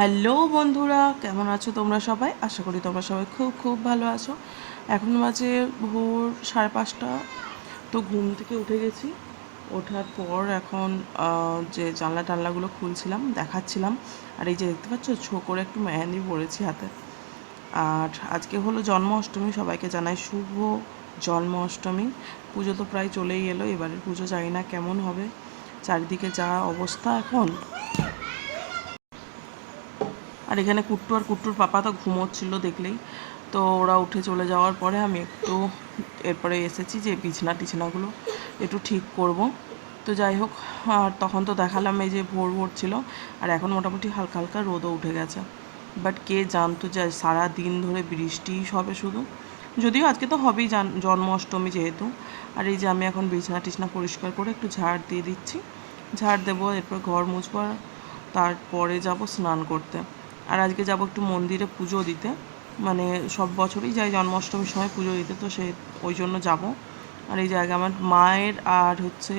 Hello বন্ধুরা, কেমন আছো তোমরা সবাই? আশা করি তোমরা সবাই খুব খুব ভালো আছো। এখন বাজে ভোর সাড়ে পাঁচটা, তো ঘুম থেকে উঠে গেছি। ওঠার পর এখন যে জানলা টানলাগুলো খুলছিলাম, দেখাচ্ছিলাম। আর এই যে দেখতে পাচ্ছ, ছো করে একটু মেহেন্দি পড়েছি হাতে। আর আজকে হলো জন্ম অষ্টমী সবাইকে জানাই শুভ জন্ম অষ্টমী পুজো তো প্রায় চলেই এলো, এবারের পুজো জানি না কেমন হবে। চারিদিকে যা অবস্থা এখন। এখানে কুট্টু আর কুট্টুর পাপা তো ঘুমোচ্ছিল দেখলেই। তো ওরা উঠে চলে যাওয়ার পরে আমি একটু এরপরে এসেছি যে বিছনা টিছনাগুলো একটু ঠিক করব। তো যাই হোক, আর তখন তো দেখালাম এই যে ভোর ভোর ছিল, আর এখন মোটামুটি হালকা হালকা রোদও উঠে গেছে। বাট কে জানতো যে সারা দিন ধরে বৃষ্টিই হবে শুধু? যদিও আজকে তো হবেই জান জন্ম অষ্টমী যেহেতু। আর এই যে আমি এখন বিছনা টিছনা পরিষ্কার করে একটু ঝাড় দিয়ে দিচ্ছি। ঝাড় দেবো, এরপর ঘর মুছবো, আর তারপরে যাব স্নান করতে। আর আজকে যাব একটু মন্দিরে পুজো দিতে। মানে সব বছরই যাই, জন্মাষ্টমীর সময় পুজো দিতে, তো সে ওই জন্য যাব। আর এই জায়গা আমার মায়ের আর হচ্ছে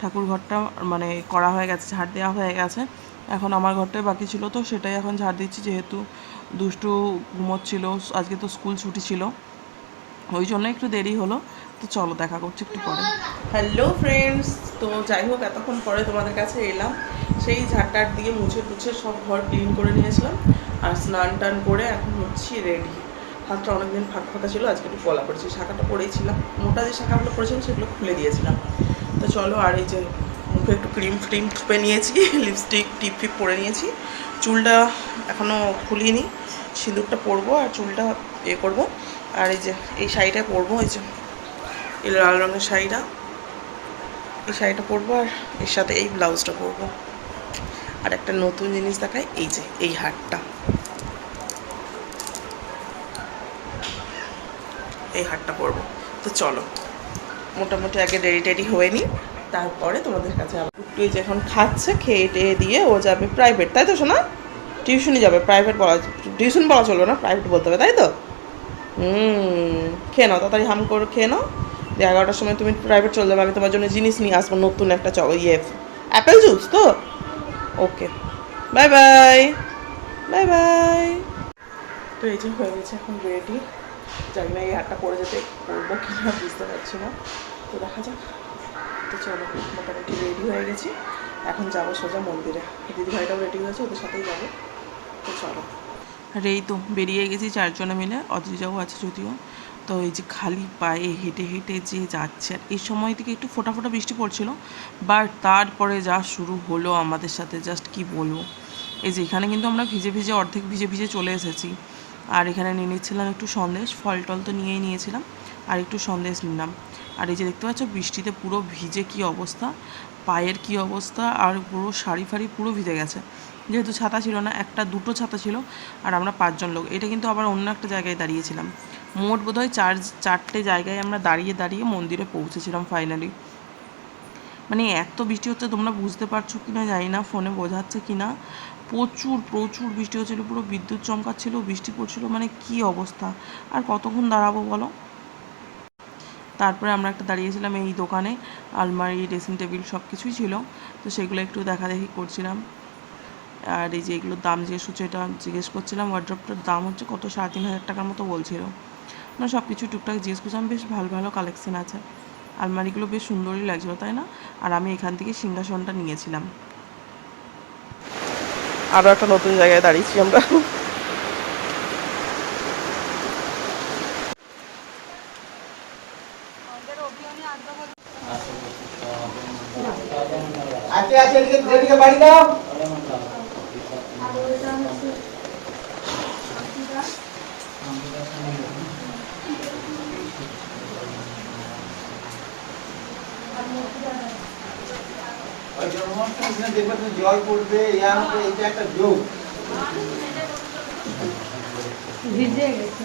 ঠাকুর ঘরটা মানে করা হয়ে গেছে, ঝাড় দেওয়া হয়ে গেছে। এখন আমার ঘরটাই বাকি ছিল, তো সেটাই এখন ঝাড় দিচ্ছি, যেহেতু দুষ্টু ঘুমোচ্ছিল। আজকে তো স্কুল ছুটি ছিল। ওই জন্য একটু দেরি হলো। তো চলো দেখা করছি একটু পরে। হ্যালো ফ্রেন্ডস তো যাই হোক, এতক্ষণ পরে তোমাদের কাছে এলাম। সেই ঝাড়টার দিয়ে মুছে টুছে সব ঘর ক্লিন করে নিয়েছিলাম। আর স্নান টান করে এখন হচ্ছি রেডি হাতটা অনেকদিন ফাঁকা ফাঁকা ছিল, আজকে একটু কলা পড়েছি। শাখাটা পরেছিলাম মোটা যে শাখাগুলো পড়েছিলাম, সেগুলো খুলে দিয়েছিলাম। তো চলো, আর এই যে মুখে একটু ক্রিম ফ্রিম থুপে নিয়েছি লিপস্টিক টিপ ফিপ পরে নিয়েছি। চুলটা এখনও খুলিনি, সিঁদুরটা পরবো আর চুলটা ইয়ে করব। আর এই যে, এই শাড়িটা পরবো, এই যে, এই লাল রঙের শাড়িটা। এই শাড়িটা পরবো আর এর সাথে এই ব্লাউজটা পরবো। আর একটা নতুন জিনিস দেখায় এই যে, এই হারটা। এই হারটা পরবো। তো চলো, মোটামুটি আগে রেডি টেডি হয়ে নি তারপরে তোমাদের কাছে একটু যে এখন খাচ্ছে, খেয়ে টেয়ে দিয়ে ও যাবে প্রাইভেট তাই তো শোনা টিউশনই যাবে প্রাইভেট বলা টিউশন বলা চলবে না প্রাইভেট বলতে হবে, তাই তো? হুম, খেয়ে নাও, তাড়াতাড়ি হাম করে খেয়ে নাও। যে এগারোটার সময় তুমি প্রাইভেট চলে যাবে, আমি তোমার জন্য জিনিস নিয়ে আসব, নতুন একটা চ ইয়ে অ্যাপেল জুস তো? Okay bye bye bye bye তো এই যে হয়ে গেছে এখন রেডি জানি না এই হাটটা পরে যেতে করব কি না বুঝতে পারছি না। তো দেখা যাক। তো চলো, মোটামুটি রেডি হয়ে গেছি। এখন যাব সোজা মন্দিরে। দিদি ভাইটাও রেডি হয়েছে, ওদের সাথেই যাব। তো চলো। আর এই তো বেরিয়ে গেছি চারজনে মিলে, অদ্রিজাও আছে যদিও। তো এই যে খালি পায়ে হেঁটে হেঁটে যে যাচ্ছে, আর এই সময় থেকে একটু ফোটা ফোটা বৃষ্টি পড়ছিল, বাট তারপরে যা শুরু হলো আমাদের সাথে, জাস্ট কি বলব? এই যে এখানে কিন্তু আমরা ভিজে ভিজে অর্ধেক ভিজে ভিজে চলে এসেছি। আর এখানে নিয়ে নিচ্ছিলাম একটু সন্দেশ, ফল টল তো নিয়েই নিয়েছিলাম। আর একটু সন্দেশ নিলাম। আর এই যে দেখতে পাচ্ছ, বৃষ্টিতে পুরো ভিজে কি অবস্থা, পায়ের কি অবস্থা, আর পুরো শাড়ি ফাড়ি পুরো ভিজে গেছে। যেহেতু ছাতা ছিল না, একটা দুটো ছাতা ছিল, আর আমরা পাঁচজন লোক। এটা কিন্তু আবার অন্য একটা জায়গায় দাঁড়িয়েছিলাম। মোট বোধহয় চার, চারটে জায়গায় আমরা দাঁড়িয়ে দাঁড়িয়ে মন্দিরে পৌঁছেছিলাম ফাইনালি মানে এত বৃষ্টি হচ্ছে, তোমরা বুঝতে পারছ কি না জানি না, ফোনে বোঝাচ্ছে কি না প্রচুর প্রচুর বৃষ্টি হচ্ছিল, পুরো বিদ্যুৎ চমকাচ্ছিল, বৃষ্টি পড়ছিল মানে কি অবস্থা? আর কতক্ষণ দাঁড়াবো বলো? তারপরে আমরা একটা দাঁড়িয়েছিলাম এই দোকানে, আলমারি ড্রেসিং টেবিল সব কিছুই ছিল। তো সেগুলো একটু দেখা দেখি করছিলাম। আর এই যে এগুলোর দাম জিজ্ঞেস হচ্ছে এটা জিজ্ঞেস করছিলাম ওয়ার্ড্রপটার দাম হচ্ছে কত? সাড়ে তিন হাজার টাকার মতো বলছিল। মানে সব কিছু টুকটাক জিজ্ঞেস করছিলাম, বেশ ভালো ভালো কালেকশন আছে। আলমারিগুলো বেশ সুন্দরই লাগছিল, তাই না? আর আমি এখান থেকে সিংহাসনটা নিয়েছিলাম। আরও একটা নতুন জায়গায় দাঁড়িয়েছি আমরা। আজকে আজকে এদিকে এদিকে বাড়ি দাও ওই জন্মাষ্টমীর দিনে দেখবে তুমি জল পড়বে ইয়া হবে এটা একটা যোগ ভিজে গেছে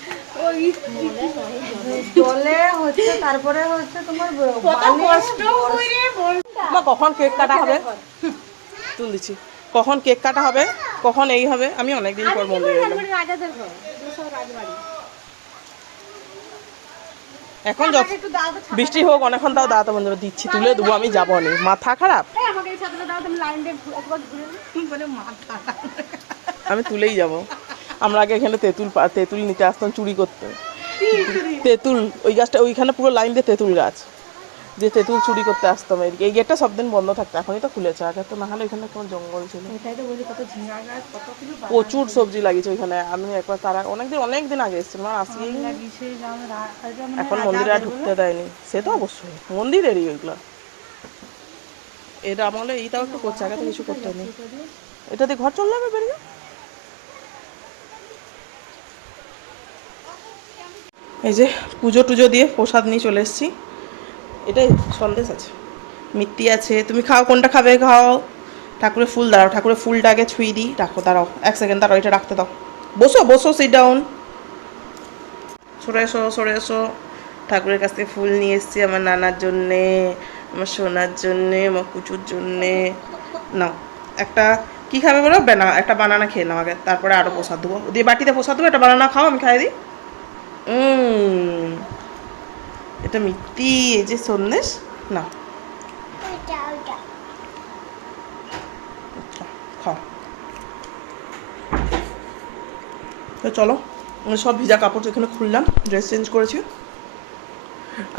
তোমার কত কষ্ট মা কখন কেক কাটা হবে? তুল দিচ্ছি। কখন কেক কাটা হবে? কখন এই হবে? আমি অনেকদিন পর মন্দিরে ঘর এখন। বৃষ্টি হোক অনেকক্ষণ তাও দাঁড়াতে বন্ধ দিচ্ছি। তুলে দেবো আমি যাব নি মাথা খারাপ? এই, আমাকে এই ছাতাটা দাও তো আমি তুলেই যাব। আমরা আগে এখানে তেঁতুল পা- তেঁতুল নিতে আসতাম চুরি করতে। তেঁতুল ওই গাছটা ওইখানে পুরো লাইন দিয়ে তেঁতুল গাছ। দিয়ে তেঁতুল চুরি করতে আসতাম। এদিকে এই গেটটা সব দিন বন্ধ থাকতো এখনই তো খুলেছে। আগে তো না হলে এখানে কেমন জঙ্গল ছিল। প্রচুর সবজি লাগিয়েছে ওইখানে। আমি একবার তারা অনেকদিন অনেক দিন আগে এসেছিলাম আর আসি মানে এখন মন্দিরে আর ঢুকতে দেয়নি। সে তো অবশ্যই মন্দিরেরই ওইগুলো। এটা আমলে এইটাও একটু করছে আগে তো কিছু করতে নেই এটা দিয়ে ঘর চলে যাবে? বেরিয়ে এই যে পুজো টুজো দিয়ে প্রসাদ নিয়ে চলে এসেছি। এটাই সন্দেশ আছে। মিট্টি আছে। তুমি খাও, কোনটা খাবে খাও। ঠাকুরের ফুল দাঁড়াও। ঠাকুরের ফুলটা আগে ছুঁই দিই। রাখো, দাঁড়াও। এক সেকেন্ড দাঁড়াও, এটা রাখতে দাও। বসো বসো সিট ডাউন সরে এসো সরে এসো। ঠাকুরের কাছ থেকে ফুল নিয়ে এসেছি আমার নানার জন্যে, আমার সোনার জন্যে, আমার কুচুর জন্যে। নাও, একটা কি খাবে বলো? বেনা, একটা বানানা খেয়ে নাও আগে। তারপরে আরও প্রসাদ দেবো। দিয়ে বাটিতে প্রসাদ দেবো, একটা বানানা খাও, আমি খাই দিই। এটা মিষ্টি এই যে সন্দেশ না আচ্ছা, খাও। তো চলো সব ভিজা কাপড় এখানে খুললাম ড্রেস চেঞ্জ করেছি।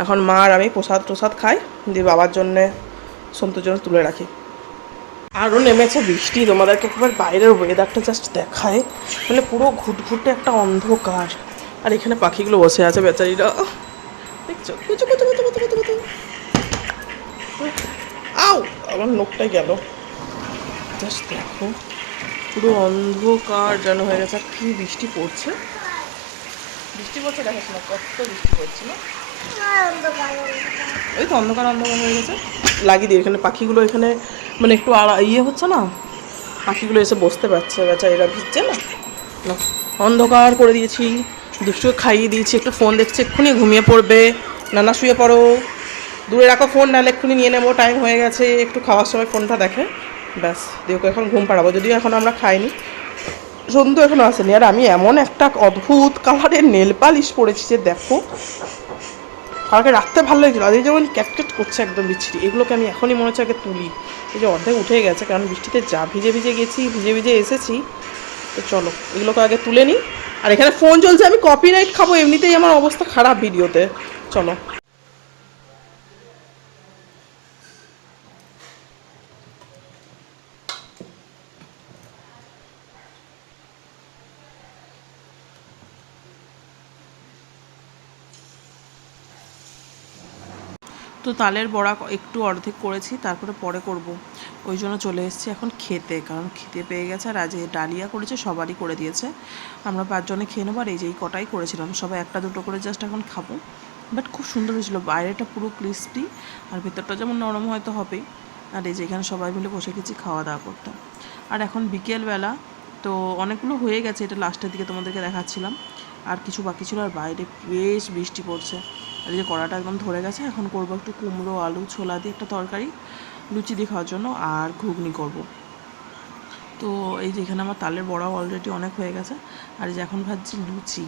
এখন মা আর আমি প্রসাদ প্রসাদ খাই দিয়ে বাবার জন্যে সন্তুর জন্য তুলে রাখি। আরও নেমেছে বৃষ্টি তোমাদেরকে একবার বাইরের ওয়েদারটা জাস্ট দেখায় মানে পুরো ঘুটঘুটে একটা অন্ধকার। আর এখানে পাখিগুলো বসে আছে বেচারিরা। দেখছ? কুচু কুচু কুচু কুচু কুচু কুচু। আও আমার নোকটাই গেল। জাস্ট দেখো, পুরো অন্ধকার যেন হয়ে গেছে। আর কি বৃষ্টি পড়ছে? বৃষ্টি পড়ছে দেখাস না কত বৃষ্টি পড়ছে। না ওই তো অন্ধকার অন্ধকার হয়ে গেছে। লাগিয়ে দিই, এখানে পাখিগুলো এখানে মানে একটু আড়া ইয়ে হচ্ছে না? পাখিগুলো এসে বসতে পারছে বেচা এরা ভিজছে না? না, অন্ধকার করে দিয়েছি। দুষ্টুকে খাইয়ে দিয়েছি, একটু ফোন দেখছে, এক্ষুনি ঘুমিয়ে পড়বে। নানা, শুয়ে পড়ো। দূরে রাখো ফোন নাহলে এক্ষুনি নিয়ে নেব টাইম হয়ে গেছে, একটু খাওয়ার সময় ফোনটা দেখে। ব্যাস দিয়ে এখন ঘুম পাড়াবো, যদিও এখন আমরা খাইনি। সন্তু এখনও আসেনি, আর আমি এমন একটা অদ্ভুত কালারের নেল পালিশ পরেছি যে দেখো, কালকে রাখতে ভালো লাগছিল এই যেমন ক্যাটক্যাট করছে একদম বিচ্ছিরি। এগুলোকে আমি এখনই মনে হচ্ছে আগে তুলি। এই যে অর্ধেক উঠে গেছে, কারণ বৃষ্টিতে যা ভিজে ভিজে গেছি, ভিজে ভিজে এসেছি। তো চলো, এগুলোকে আগে তুলে নিই। আর এখানে ফোন চলছে আমি কপিরাইট খাব এমনিতেই আমার অবস্থা খারাপ ভিডিওতে চলো। তো তালের বড়া একটু অর্ধেক করেছি, তারপরে পরে করব। ওই জন্য চলে এসেছি এখন খেতে, কারণ খেতে পেয়ে গেছে আর আজ ডালিয়া করেছে, সবারই করে দিয়েছে। আমরা পাঁচজনে খেয়ে নেব আর এই যে এই কটাই করেছিলাম, সবাই একটা দুটো করে জাস্ট এখন খাব। বাট খুব সুন্দর হয়েছিল, বাইরেটা পুরো ক্রিস্পি আর ভেতরটা যেমন নরম হয়তো হবেই আর এই যে এখানে সবাই মিলে বসে গেছি খাওয়া দাওয়া করতে। আর এখন বিকেলবেলা, তো অনেকগুলো হয়ে গেছে, এটা লাস্টের দিকে তোমাদেরকে দেখাচ্ছিলাম। আর কিছু বাকি ছিল আর বাইরে বেশ বৃষ্টি পড়ছে। আর এই যে কড়াটা একদম ধরে গেছে, এখন করব একটু কুমড়ো, আলু, ছোলা দিয়ে একটা তরকারি, লুচি দিয়ে খাওয়ার জন্য আর ঘুগনি করব। তো এই যে এখানে আমার তালের বড়াও অলরেডি অনেক হয়ে গেছে, আর এই যে এখন ভাবছি লুচি।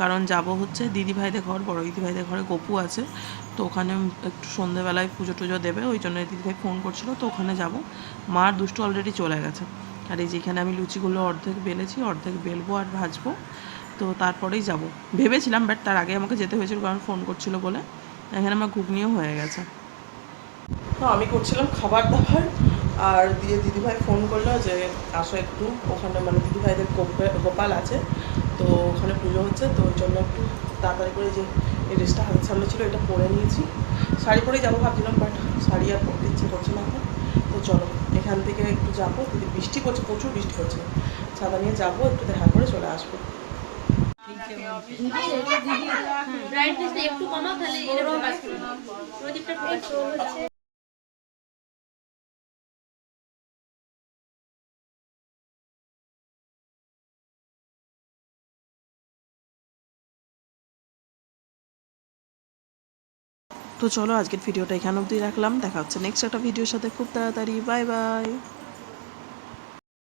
কারণ যাব হচ্ছে দিদি ভাইদের ঘর, বড় দিদি ভাইদের ঘরে গপু আছে, তো ওখানে একটু সন্ধেবেলায় পুজো টুজো দেবে, ওই জন্য দিদি ভাই ফোন করছিল, তো ওখানে যাব। মার দুষ্টু অলরেডি চলে গেছে। আর এই যেখানে আমি লুচিগুলো অর্ধেক বেলেছি, অর্ধেক বেলবো আর ভাজবো। তো তারপরেই যাব। ভেবেছিলাম বাট তার আগে আমাকে যেতে হয়েছিল কারণ ফোন করছিল বলে। এখানে আমার ঘুগনিও হয়ে গেছে। তো আমি করছিলাম খাবার দাবার, আর দিয়ে দিদিভাই ফোন করল যে, আসো একটু। ওখানে মানে দিদিভাইদের গোপে- গোপাল আছে, তো ওখানে পুজো হচ্ছে, তো ওই জন্য একটু তাড়াতাড়ি করে যে এই ড্রেসটা হাতের সামনে ছিল, এটা পরে নিয়েছি। শাড়ি পরেই যাব ভাবছিলাম বাট শাড়ি আর পরতে ইচ্ছে করছে না এখন। তো চলো, এখান থেকে একটু যাব। যদি বৃষ্টি পড়ছে, প্রচুর বৃষ্টি পড়ছে। ছাতা নিয়ে যাব, একটু দেখা করে চলে আসব। তো চলো আজকের ভিডিওটা এখানে অবধি রাখলাম। দেখা হচ্ছে নেক্সট একটা ভিডিওর সাথে। খুব তাড়াতাড়ি। Bye bye